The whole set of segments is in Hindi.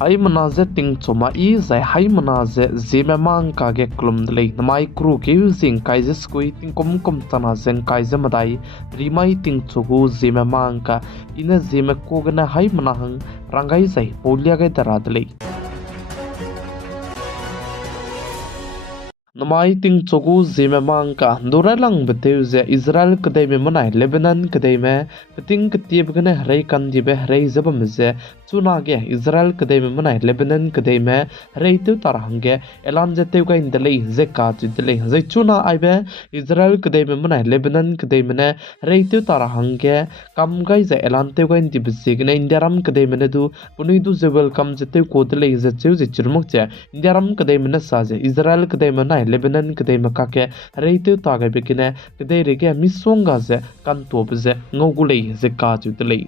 hai manaze ting choma I zai hai manaze zeme mang ka ge klum dlei namai kru ke using kaise skui ting kom tana zen kaise madai rimai ting chogu zeme mang ka ina zeme kogna hai manahang rangai zai polia ge daradlei namai ting chogu zeme mang ka doralang beteu ze Israel kadai me manai Lebanon kadai me ting ketieb gane hrai kan dibe hrai zabam ze chuna ge Israel kadai me manai Lebanon kadai me hrai tu tarhange elan je teu ka indalei ze ka tu delei ze chuna aibe Israel kadai me manai Lebanon kadai me ne hrai tu tarhange kam gai ze elan teu ka indi bisigne indiaram kadai me ne du punui du ze welcome je teu ko delei ze cheu ze chirmuk che indiaram kadai me ne sa ze Israel kadai me Lebanon kadai makake reitu taga bekine kadai rege misonga ze kantob ze ngogulei ze kaju delei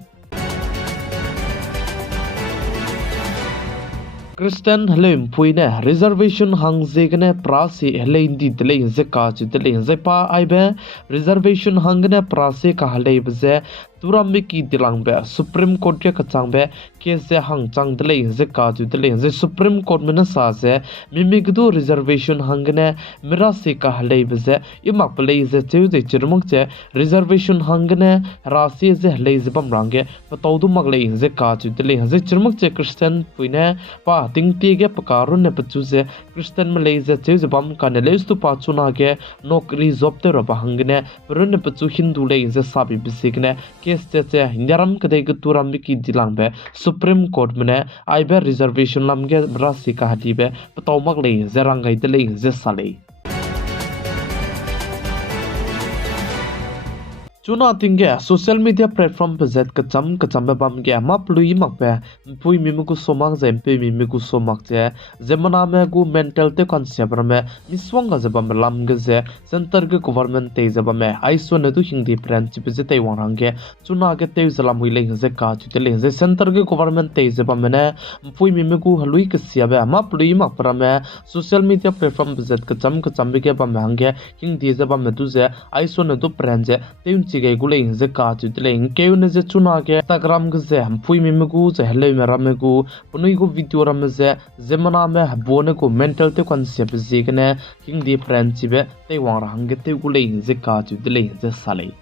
Christian Halim Puine reservation hang zegane prasi helein di delei ze kaju delei ze pa aibe reservation hangne prasi ka halei bze turambe ki dilangbe Supreme Court ke kachangbe kese hang chang delei ze kaju delei ze Supreme Court mena sa ze mimigdu reservation hangne mirasi ka halei bze imak plei ze cheu ze chirmuk che reservation hangne rasi ze halei ze bamrange patawdu maglei ze kaju delei ze chirmuk che Christian Puine pa tingti ge pakarun ne pachu ze Christian malei ze cheu ze bam ka ne lestu pa chuna ge nokri job te ro hangne perun ne pachu Hindu lei ze sabi bisigne Che Hindaram kadai turam ki dilangbe Supreme Court mene aibe reservation lamge rasi ka hadibe patawmak lei zerangai delei ze salei Chuna tinge social media platform pe zet kacham bam ge ma plui mak pe pui mimuku somak zem pe mimuku somak che zemana me gu mental te concept me miswanga ze bam lam ge ze center ge government te ze bam aiso ne du hindi branch pe ze te warang ge chuna ge te zalam hui le ze ka chu te le ze center ge government te ze bam ne pui mimuku halui ke sia be ma plui mak pra me social media platform pe zet kacham be ge bam hange hindi ze bam du ze aiso ne du branch te Chige gulei ze ka chu tleng keu ne ze chuna ke Instagram ge ze phui mi me gu ze hele me ram me gu punui gu video ram ze zemana me bone ko mental te concept ze ne hindi friend be te wang rang ge te gulei ze ka chu tleng ze salei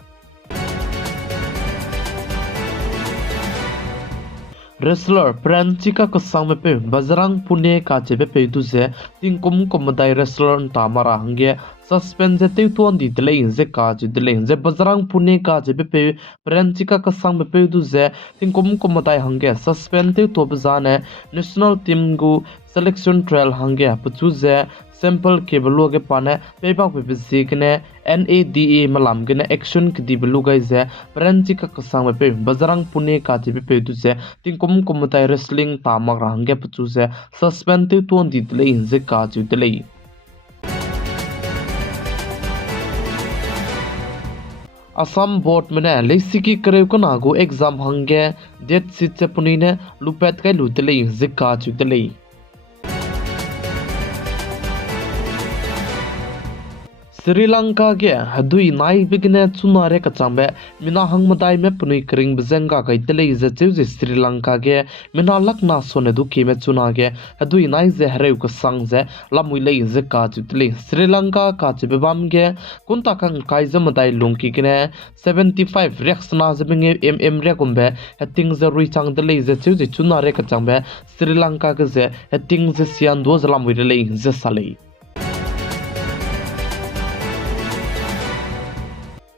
Wrestler Pranchika kasang me pe Bajrang Pune ka chebe pe du ze tingkum komdai wrestler tamara hange suspend te tuan di delay ze ka ju delay ze Bajrang Pune ka chebe pe Pranchika kasang me pe du ze tingkum komdai hange suspend te to bjane national team gu selection trial hange puchu ze sample ke blu ge pane pebak pe bizikne NADA malam gene action ke di blu gai ze Pranchika kasang pe Bajrang Pune ka chebe pe du ze tingkum komdai wrestling tamak hange puchu ze suspend te tuan di delay ze ka ju delay Assam board mene leisiki kare ko nagu exam hange date sit se punine lupet kai lutele zikka chutele Sri Lanka ge hadui nai bigne chunare kachambe mina hangmadai me punui kring bzenga kai tele ze cheuze Sri Lanka ge mina lakna sone du ki me chuna ge hadui nai ze hareu ko sang ze lamui le ze ka chutele Sri Lanka ka chebam ge kunta kang kai zamadai lungki gene 75 reaksna zebenge re kumbe heting ze rui chang de le ze cheuze chunare kachambe Sri Lanka ge ze heting ze sian do zalamui le ze salei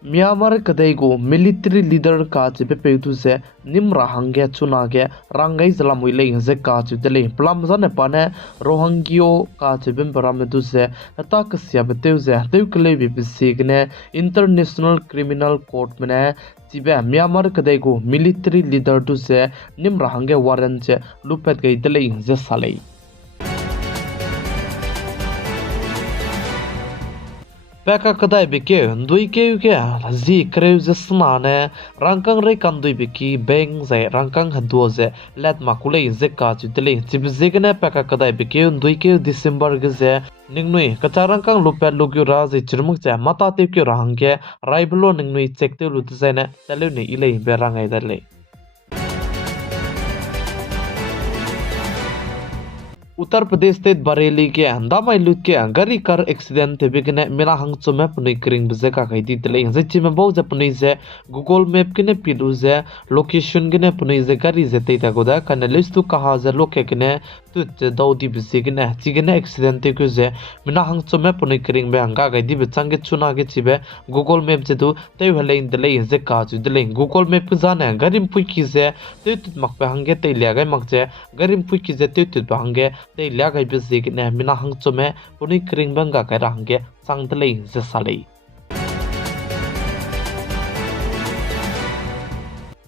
Myanmar kadai go military leader ka chepe peutu se nimra hangge chuna ge rangai zalamui le ze ka chutele plam zane pane rohangyo ka chebem paramedu se ata kasya beteu ze teu kle bisigne international criminal court mene chibe Myanmar kadai go military leader tu se nimra hangge warrant che lupet gai dele ze salei Peka kadai beke ndui ke zi kreu ze snane rangkang re kandui beki beng ze rangkang hadu ze let makule ze ka chutele chibzegene peka kadai beke ndui ke December ge ze ningnui kacharangkang lupet lugyu ra ze chirmuk cha mata te ke rahangge raiblo ningnui chekte lut zene talune ilei berangai dale Uttar Pradesh state Bareilly के दामाई लुट के गाड़ी कार एक्सीडेंट थे बिकने मेरा हंग चुमे पुनी करिंग बजे का खाई तले जे चिमे बहु जे पुनी जे गूगल मैप के ने पिलु जे लोकेशन के ने पुनी जे गाड़ी जे तेता गोदा कने लिस्ट तु कहा जे लोके के ने तु जे दौदी बजे के ने चिगने एक्सीडेंट ते को जे मेरा हंग चुमे पुनी करिंग बे हंगा गाई दी बचंगे चुना के चिबे गूगल मैप जे तु ते हले इंदले जे का जु दले गूगल मैप के जाने गाड़ी पुई की जे ते तु मक पे हंगे ते लिया गई मक जे गाड़ी पुई की जे ते तु हंगे ते लिया गई बजे के ने मेरा हंग चुमे पुनी करिंग बंगा का हंगे सांग दले जे साले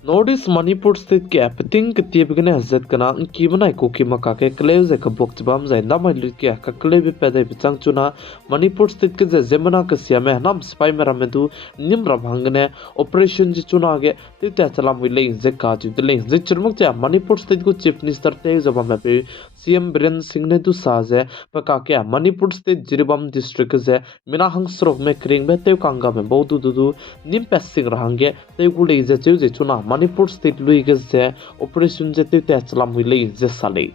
नॉर्थ ईस्ट मणिपुर स्टेट के पतिंग कतिय बिगने हजत कना की बनाई को की मका के क्लेव जे कबोक जबाम जे ना माइल के का क्लेव पेदे बिचांग चुना मणिपुर स्टेट के जेमना के सियामे नाम स्पाई में रमेदु निम रभांगने ऑपरेशन जे चुना गे तिता चलाम विले जे का जुदले जे चरमक जे मणिपुर स्टेट को चीफ मिनिस्टर ते जबाम पे सीएम बीरेन सिंह ने दु साजे पका के मणिपुर स्टेट जिरिबाम डिस्ट्रिक्ट जे मिना हंगस्रोक में क्रिंग में ते कांगा में बहुदु दुदु निम पेसिंग रहांगे ते गुले जे चुना मणिपुर स्टेट लुइगे जे ऑपरेशन जे ते चलाम हुइले जे साले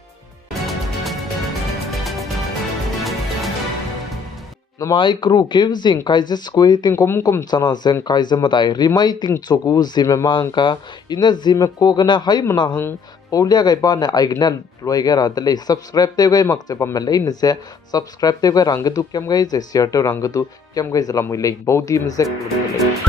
नमाई क्रू के जिंग काइजे स्क्वे तिंग कोम चना जें काइजे मदाई रिमाई तिंग चोकु जिमे मांका इने जिमे कोगना हाई मनाहंग पौलिया गई पाने आइगना लोइगरा दले सब्सक्राइब ते गई मकते पमले इनसे सब्सक्राइब ते गई रंग दु केम गई जे शेयर ते रंग दु केम गई जला मुइले बौदी में से